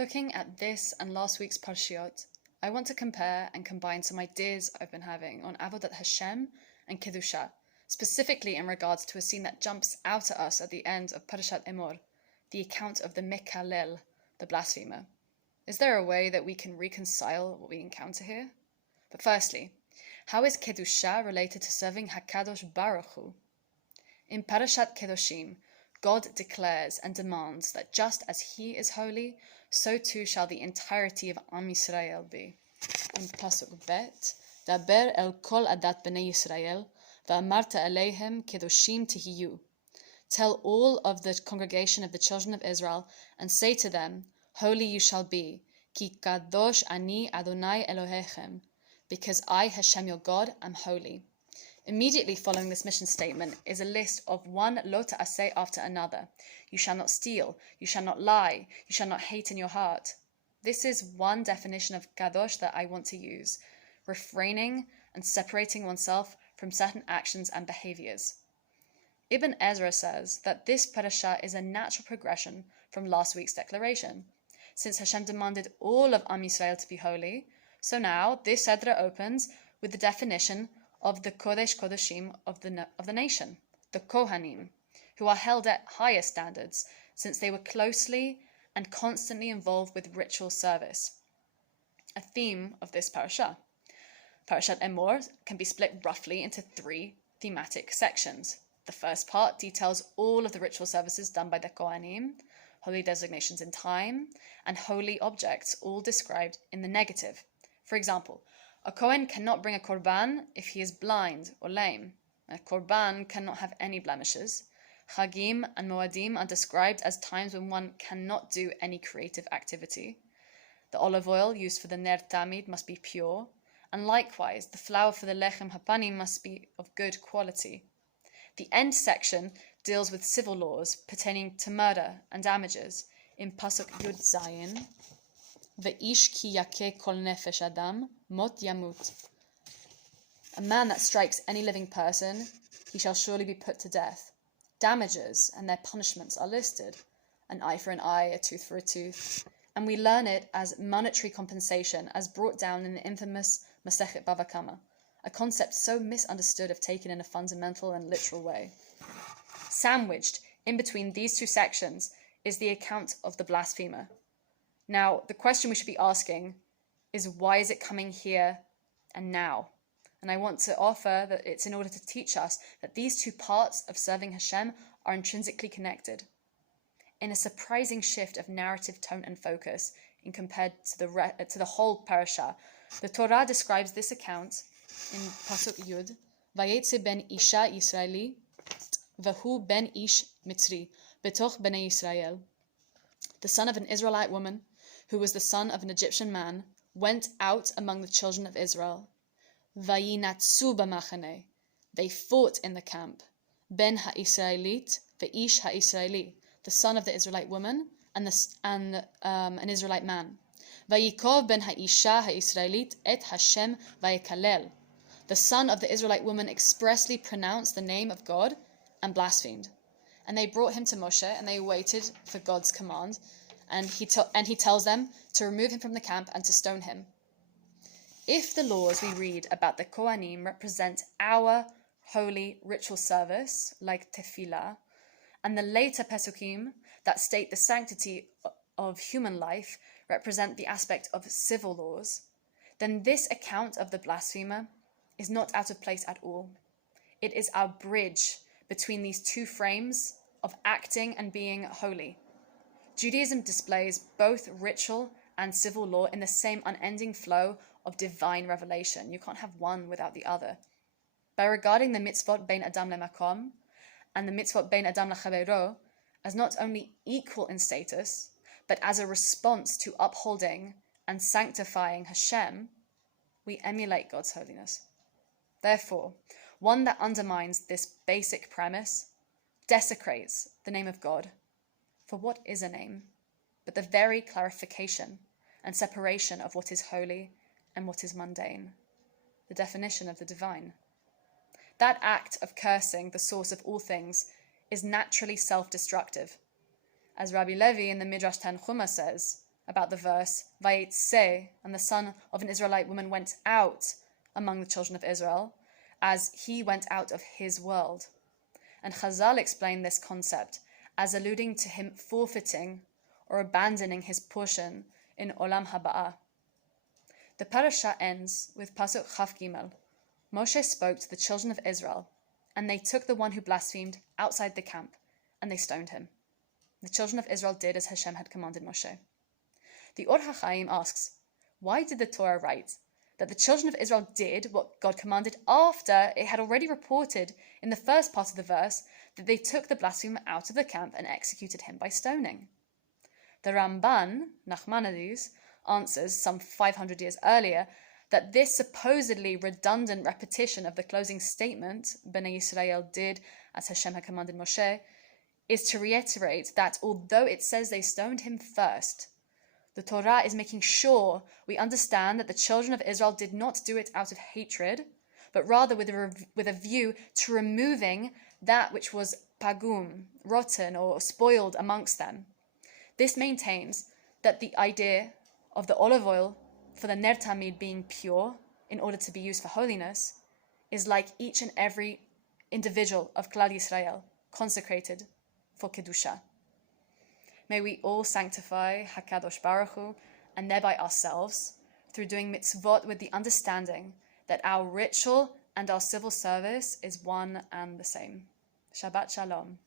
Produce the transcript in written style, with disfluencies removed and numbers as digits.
Looking at this and last week's Parshiot, I want to compare and combine some ideas I've been having on Avodat Hashem and Kedusha, specifically in regards to a scene that jumps out at us at the end of Parashat Emor, the account of the Mekalel, the blasphemer. Is there a way that we can reconcile what we encounter here? But firstly, how is Kedusha related to serving HaKadosh Baruch Hu? In Parashat Kedoshim, God declares and demands that just as He is holy, so too shall the entirety of Am Yisrael be. In Pasuk Bet, Daber el kol adat b'nei Yisrael, va'amarta aleihem kedoshim tihiyu. Tell all of the congregation of the children of Israel, and say to them, Holy you shall be, ki kadosh ani Adonai Elohechem, because I, Hashem your God, am holy. Immediately following this mission statement is a list of one lo ta'aseh after another. You shall not steal, you shall not lie, you shall not hate in your heart. This is one definition of kadosh that I want to use, refraining and separating oneself from certain actions and behaviors. Ibn Ezra says that this parasha is a natural progression from last week's declaration. Since Hashem demanded all of Am Yisrael to be holy, so now this Sedra opens with the definition of the Kodesh Kodeshim of the nation, the Kohanim, who are held at higher standards since they were closely and constantly involved with ritual service. A theme of this parasha. Parashat Emor can be split roughly into three thematic sections. The first part details all of the ritual services done by the Kohanim, holy designations in time, and holy objects, all described in the negative. For example, a Kohen cannot bring a korban if he is blind or lame. A korban cannot have any blemishes. Chagim and Moadim are described as times when one cannot do any creative activity. The olive oil used for the ner tamid must be pure, and likewise the flour for the lechem hapanim must be of good quality. The end section deals with civil laws pertaining to murder and damages in Pasuk Yud Zayin. Ve'ish ki yakeh kol nefesh adam mot yamut. A man that strikes any living person, he shall surely be put to death. Damages and their punishments are listed: an eye for an eye, a tooth for a tooth, and we learn it as monetary compensation, as brought down in the infamous Masechet Bava Kama, a concept so misunderstood if taken in a fundamental and literal way. Sandwiched in between these two sections is the account of the blasphemer. Now, the question we should be asking is, why is it coming here and now? And I want to offer that it's in order to teach us that these two parts of serving Hashem are intrinsically connected. In a surprising shift of narrative tone and focus in compared to the whole parasha, the Torah describes this account in Pasuk Yud, Vayetze ben Isha Yisraeli, Vahu ben Ish Mitzri, Betoch bnei Yisrael. The son of an Israelite woman, who was the son of an Egyptian man, went out among the children of Israel. Vayinatsu b'machane. They fought in the camp. Ben ha'Israelit ve'ish ha'Israeli. The son of the Israelite woman and an Israelite man. Vayikov ben ha'isha ha'Israelit et Hashem vayikalel. The son of the Israelite woman expressly pronounced the name of God and blasphemed. And they brought him to Moshe, and they waited for God's command. And he tells them to remove him from the camp and to stone him. If the laws we read about the Kohanim represent our holy ritual service, like tefillah, and the later pesukim that state the sanctity of human life represent the aspect of civil laws, then this account of the blasphemer is not out of place at all. It is our bridge between these two frames of acting and being holy. Judaism displays both ritual and civil law in the same unending flow of divine revelation. You can't have one without the other. By regarding the mitzvot bein adam lemakom and the mitzvot bein adam lachavero as not only equal in status, but as a response to upholding and sanctifying Hashem, we emulate God's holiness. Therefore, one that undermines this basic premise desecrates the name of God. For what is a name but the very clarification and separation of what is holy and what is mundane, the definition of the divine? That act of cursing the source of all things is naturally self-destructive. As Rabbi Levi in the Midrash Tanchuma says, about the verse, Vayetze, and the son of an Israelite woman went out among the children of Israel, as he went out of his world. And Chazal explained this concept as alluding to him forfeiting or abandoning his portion in Olam Haba'ah. The Parasha ends with Pasuk Chaf Gimel. Moshe spoke to the children of Israel, and they took the one who blasphemed outside the camp, and they stoned him. The children of Israel did as Hashem had commanded Moshe. The Or HaChaim asks, why did the Torah write that the children of Israel did what God commanded after it had already reported in the first part of the verse that they took the blasphemer out of the camp and executed him by stoning? The Ramban, Nachmanides, answers some 500 years earlier that this supposedly redundant repetition of the closing statement, Bnei Yisrael did as Hashem had commanded Moshe, is to reiterate that although it says they stoned him first, the Torah is making sure we understand that the children of Israel did not do it out of hatred, but rather with a view to removing that which was pagum, rotten or spoiled amongst them. This maintains that the idea of the olive oil for the Ner Tamid being pure in order to be used for holiness is like each and every individual of Klal Yisrael, consecrated for Kedusha. May we all sanctify HaKadosh Baruch Hu, and thereby ourselves, through doing mitzvot with the understanding that our ritual and our civil service is one and the same. Shabbat Shalom.